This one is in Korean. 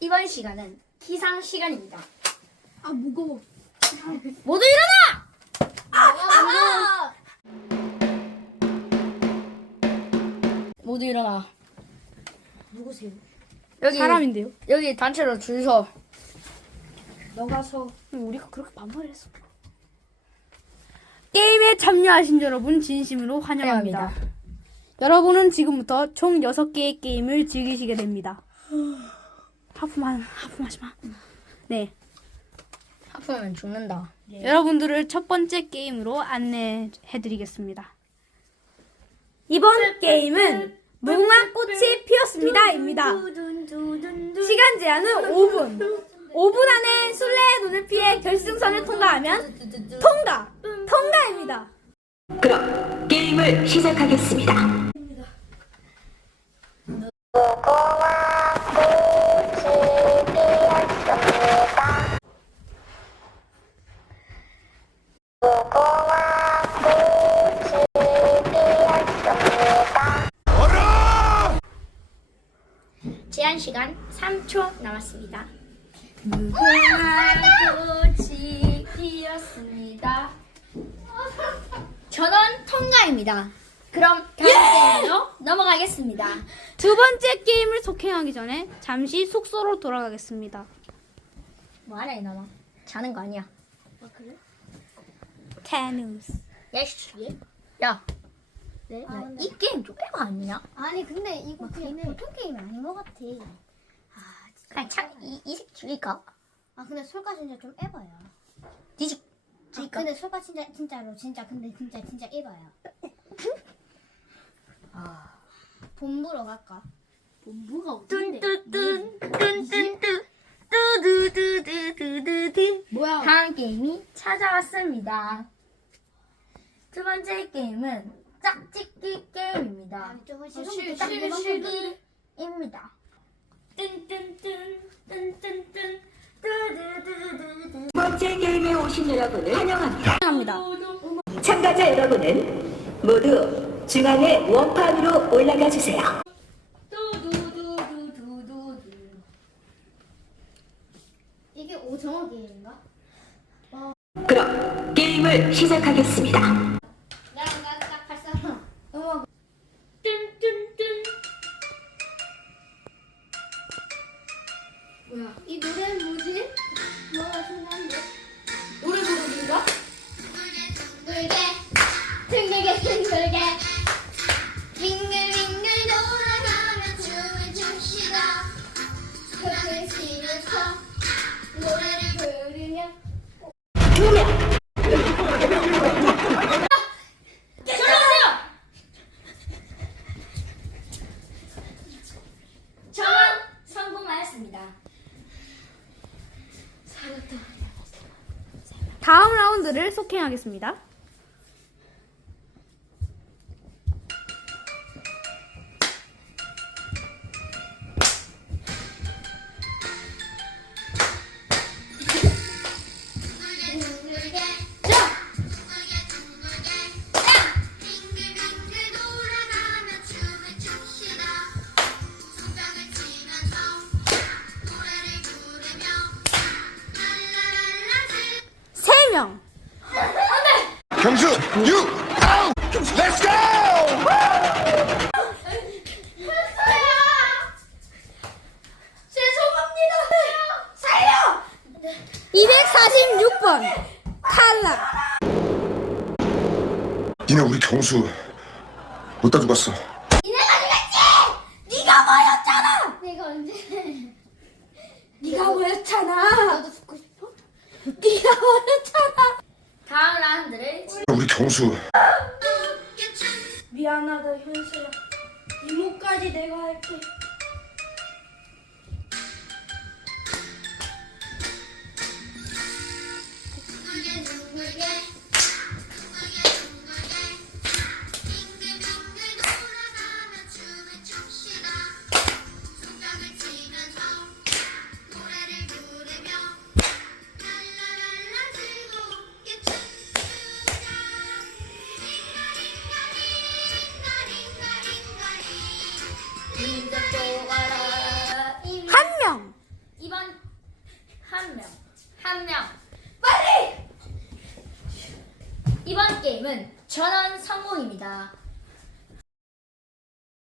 이번 시간은 기상 시간입니다. 아 무거워. 모두 일어나! 아, 모두 일어나. 누구세요? 여기 사람인데요. 여기 단체로 줄 서. 너가 서. 우리가 그렇게 반말을 했어. 게임에 참여하신 여러분 진심으로 환영합니다. 환영합니다. 여러분은 지금부터 총 6개의 게임을 즐기시게 됩니다. 하품만 하품하지 마. 네. 하품하면 죽는다. 여러분들을 첫 번째 게임으로 안내해 드리겠습니다. 이번 게임은 무궁화 꽃이 피었습니다입니다. 시간 제한은 5분. 5분 안에 술래의 눈을 피해 결승선을 통과하면 통과! 통과입니다. 그럼 게임을 시작하겠습니다. 시간 3초 남았습니다. 무궁화 꽃이 피었습니다. 전원 통과입니다. 그럼 다음 게임으로 넘어가겠습니다. 두 번째 게임을 속행하기 전에 잠시 숙소로 돌아가겠습니다. 뭐하냐 이놈아. 자는 거 아니야. 테누스. 야, 씨. 야. 네? 야, 이 게임 좀 빼고 아니냐? 아니 근데 이거 그냥 보통 게임이 아닌 것 같아. 그냥 참, 이, 이색 죽일까? 아 근데 솔까 진짜 좀 에바야. 뒤집, 아, 죽일까? 근데 솔까 진짜 진짜로 진짜 근데 진짜 진짜 에바야. 아. 본부로 갈까? 본부가 뚠뚠뚠, 뚠뚠뚠, 뚜두두두두두두. 뭐야? 다음 게임이 찾아왔습니다. 두 번째 게임은 짝짓기 게임입니다. 아니 저거 실- 시선 짝짓기입니다. 뚠뚠뚠, 뚠뚠뚠, 뚜두두두두. 두 번째 게임에 오신 여러분을 환영합니다. 합니다. 참가자 여러분은 모두 중앙의 원판으로 올라가 주세요. 뚜두두두두두. 이게 오정어 게임인가? 그럼 게임을 시작하겠습니다. 뭐야? 이 노래는 다음 라운드를 속행하겠습니다. 246번. 탈락. 니네 우리 경수 못다 죽었어. 네가 뭐였잖아. 내가 언제? 네가 뭐였잖아. 나도 죽고 싶어? 네가 뭐였잖아. 다음 라운드를 우리 경수 미안하다 현수야. 이모까지 내가 할게. 한 명. 한 명. 빨리! 이번 게임은 전원 성공입니다.